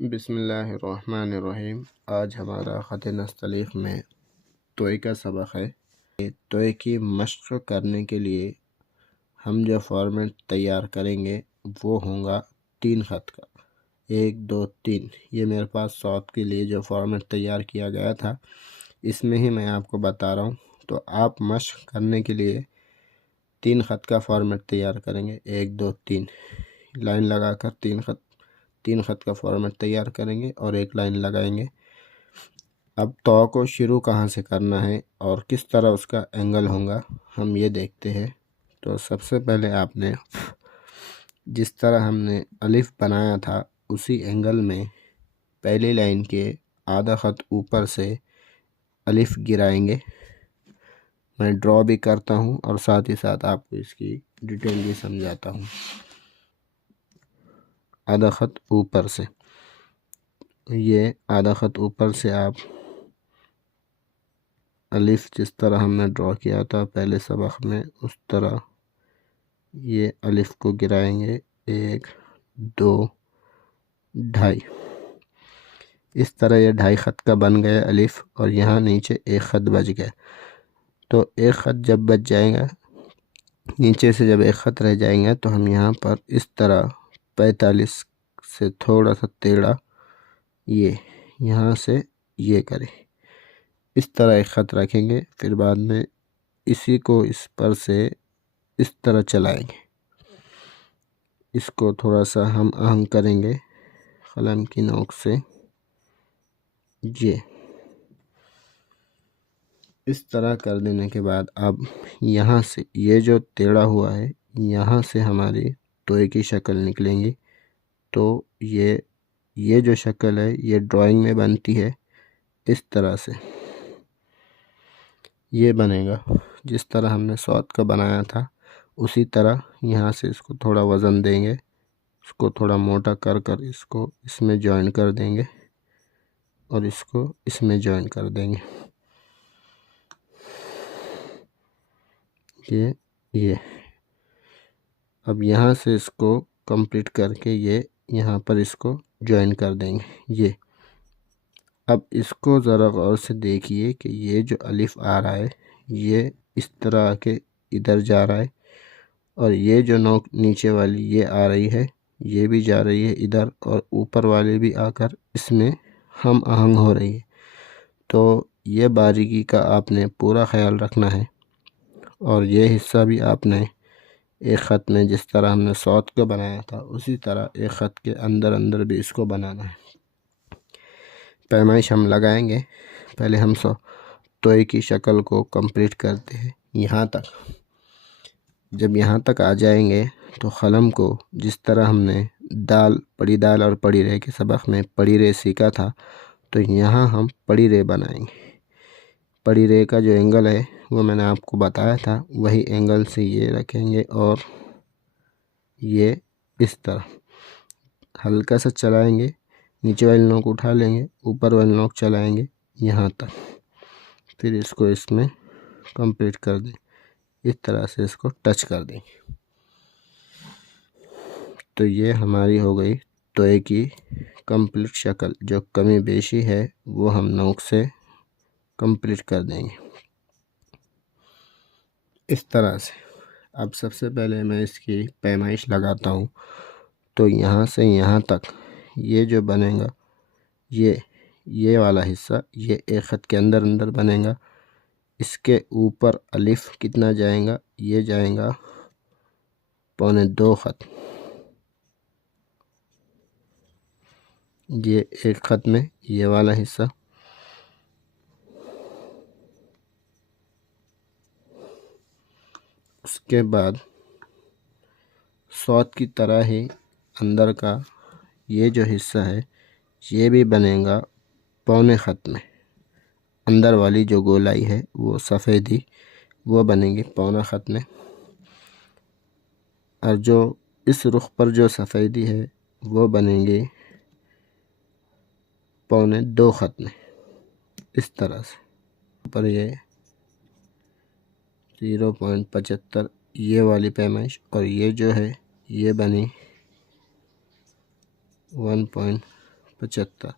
बिस्मिल्लाहिर्रहमानिर्रहीम। आज हमारा ख़त नस्तलीक़ में तोय का सबक है। तोय की मश्क़ करने के लिए हम जो फॉर्मेट तैयार करेंगे वो होगा 3 ख़त का, 1 2 3। ये मेरे पास सौत के लिए जो फॉर्मेट तैयार किया गया था इसमें ही मैं आपको बता रहा हूँ। तो आप मश्क़ करने के लिए 3 ख़त का फॉर्मेट तैयार करेंगे, 1 2 3 लाइन लगाकर 3 ख़त का फॉर्मेट तैयार करेंगे और एक लाइन लगाएंगे। अब तो को शुरू कहाँ से करना है और किस तरह उसका एंगल होगा हम ये देखते हैं। तो सबसे पहले आपने जिस तरह हमने अलिफ बनाया था उसी एंगल में पहली लाइन के आधा ख़त ऊपर से अलिफ गिराएंगे। मैं ड्रॉ भी करता हूँ और साथ ही साथ आपको इसकी डिटेल भी समझाता हूँ। आधा ख़त ऊपर से, ये आधा ख़त ऊपर से आप अलिफ जिस तरह हमने ड्रॉ किया था पहले सबक में उस तरह ये अलिफ को गिराएंगे। 1 2 2.5 इस तरह ये 2.5 ख़त का बन गया अलिफ और यहाँ नीचे 1 ख़त बच गया। तो 1 ख़त जब बच जाएगा, नीचे से जब 1 ख़त रह जाएंगे तो हम यहाँ पर इस तरह 45 से थोड़ा सा टेढ़ा ये यहाँ से ये करें, इस तरह 1 ख़त रखेंगे। फिर बाद में इसी को इस पर से इस तरह चलाएंगे। इसको थोड़ा सा हम आहंग करेंगे कलम की नोक से। ये इस तरह कर देने के बाद अब यहाँ से ये जो टेढ़ा हुआ है यहाँ से हमारी तोय की शक्ल निकलेंगी। तो ये जो शक्ल है ये ड्राइंग में बनती है इस तरह से, ये बनेगा जिस तरह हमने सौत का बनाया था उसी तरह। यहाँ से इसको थोड़ा वज़न देंगे, इसको थोड़ा मोटा कर कर इसको इसमें जॉइन कर देंगे और इसको इसमें जॉइन कर देंगे। ये अब यहाँ से इसको कंप्लीट करके ये यहाँ पर इसको जॉइन कर देंगे। ये अब इसको ज़रा गौर से देखिए कि ये जो अलिफ आ रहा है ये इस तरह आके इधर जा रहा है और ये जो नोक नीचे वाली ये आ रही है ये भी जा रही है इधर और ऊपर वाली भी आकर इसमें हम आहंग हो रही है। तो ये बारीकी का आपने पूरा ख्याल रखना है और ये हिस्सा भी आपने 1 ख़त में जिस तरह हमने सौत का बनाया था उसी तरह 1 ख़त के अंदर अंदर भी इसको बनाना है। पैमाइश हम लगाएंगे, पहले हम तोय की शक्ल को कंप्लीट करते हैं यहाँ तक। जब यहाँ तक आ जाएंगे तो कलम को जिस तरह हमने पड़ी दाल और पड़ी रे के सबक में पड़ी रे सीखा था तो यहाँ हम पड़ी रे बनाएंगे। पड़ी रे का जो एंगल है वो मैंने आपको बताया था, वही एंगल से ये रखेंगे और ये इस तरह हल्का सा चलाएंगे। नीचे वाली नोक उठा लेंगे, ऊपर वाली नोक चलाएंगे यहाँ तक, फिर इसको इसमें कंप्लीट कर दें। इस तरह से इसको टच कर देंगे। तो ये हमारी हो गई तोय की कंप्लीट शक्ल। जो कमी बेशी है वो हम नोक से कंप्लीट कर देंगे इस तरह से। अब सबसे पहले मैं इसकी पैमाइश लगाता हूँ। तो यहाँ से यहाँ तक ये जो बनेगा ये वाला हिस्सा ये 1 ख़त के अंदर अंदर बनेगा। इसके ऊपर अलिफ कितना जाएगा, ये जाएगा 1.25 ख़त। ये 1 ख़त में ये वाला हिस्सा, उसके बाद सौत की तरह ही अंदर का ये जो हिस्सा है ये भी बनेगा 1.25 ख़त में। अंदर वाली जो गोलाई है वो सफ़ेदी वो बनेगी 1.25 ख़त में और जो इस रुख पर जो सफ़ेदी है वो बनेंगे 1.25 ख़त में इस तरह से। ऊपर ये 0.75 ये वाली पैमाइश और ये जो है ये बनी 75,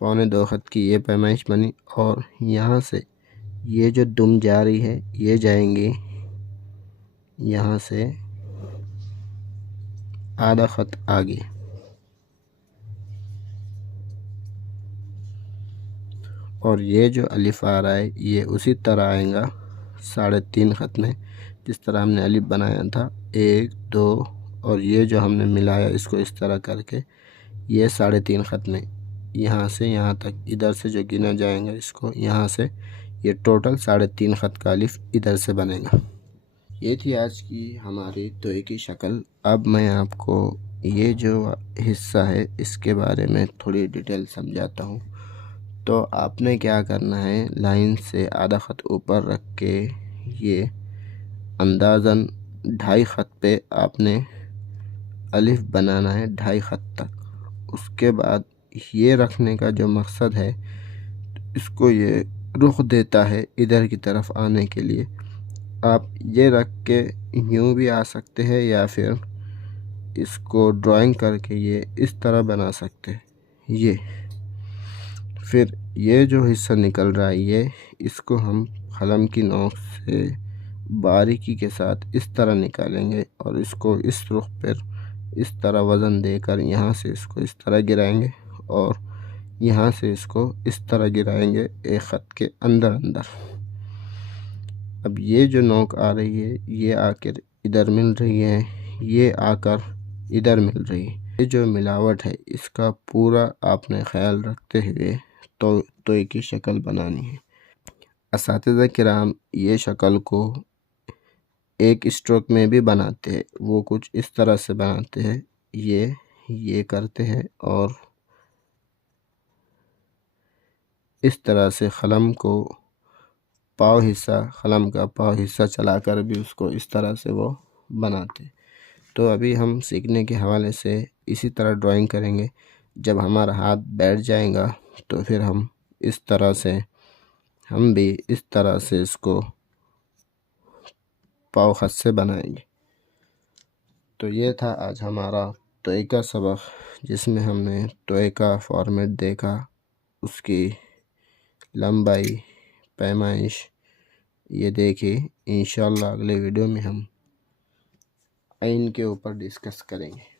पौने 2 ख़त की ये पैमाइश बनी। और यहाँ से ये जो दुम जा रही है ये जाएंगी यहाँ से आधा ख़त आगे, और ये जो अलिफ आ रहा है ये उसी तरह आएगा 3.5 ख़त में, जिस तरह हमने अलिफ बनाया था 1 2, और ये जो हमने मिलाया इसको इस तरह करके ये 3.5 ख़त में यहाँ से यहाँ तक इधर से जो गिना जाएगा इसको यहाँ से ये टोटल 3.5 ख़त का अलिफ इधर से बनेगा। ये थी आज की हमारी तोय की शक्ल। अब मैं आपको ये जो हिस्सा है इसके बारे में थोड़ी डिटेल समझाता हूँ। तो आपने क्या करना है, लाइन से आधा ख़त ऊपर रख के ये अंदाज़न 2.5 ख़त पे आपने अलिफ बनाना है, 2.5 ख़त तक। उसके बाद ये रखने का जो मकसद है, इसको ये रुख देता है इधर की तरफ आने के लिए। आप ये रख के यूँ भी आ सकते हैं या फिर इसको ड्राइंग करके ये इस तरह बना सकते हैं। ये फिर ये जो हिस्सा निकल रहा है ये इसको हम कलम की नोक से बारीकी के साथ इस तरह निकालेंगे और इसको इस रुख पर इस तरह वज़न देकर यहाँ से इसको इस तरह गिराएंगे और यहाँ से इसको इस तरह गिराएंगे एक ख़त के अंदर। अब ये जो नोक आ रही है ये आकर इधर मिल रही है, ये आकर इधर मिल रही है। ये जो मिलावट है इसका पूरा आपने ख्याल रखते हुए तोय की शक्ल बनानी है। असातिज़ा किराम ये शक्ल को एक स्ट्रोक में भी बनाते हैं, वो कुछ इस तरह से बनाते हैं, ये करते हैं और इस तरह से कलम का पाव हिस्सा चलाकर भी उसको इस तरह से वो बनाते। तो अभी हम सीखने के हवाले से इसी तरह ड्राइंग करेंगे। जब हमारा हाथ बैठ जाएगा तो फिर हम भी इस तरह से इसको पाव ख़त से बनाएंगे। तो ये था आज हमारा तोय का सबक, जिसमें हमने तोय का फॉर्मेट देखा, उसकी लंबाई, पैमाइश ये देखी। इंशाल्लाह अगले वीडियो में हम आइन के ऊपर डिस्कस करेंगे।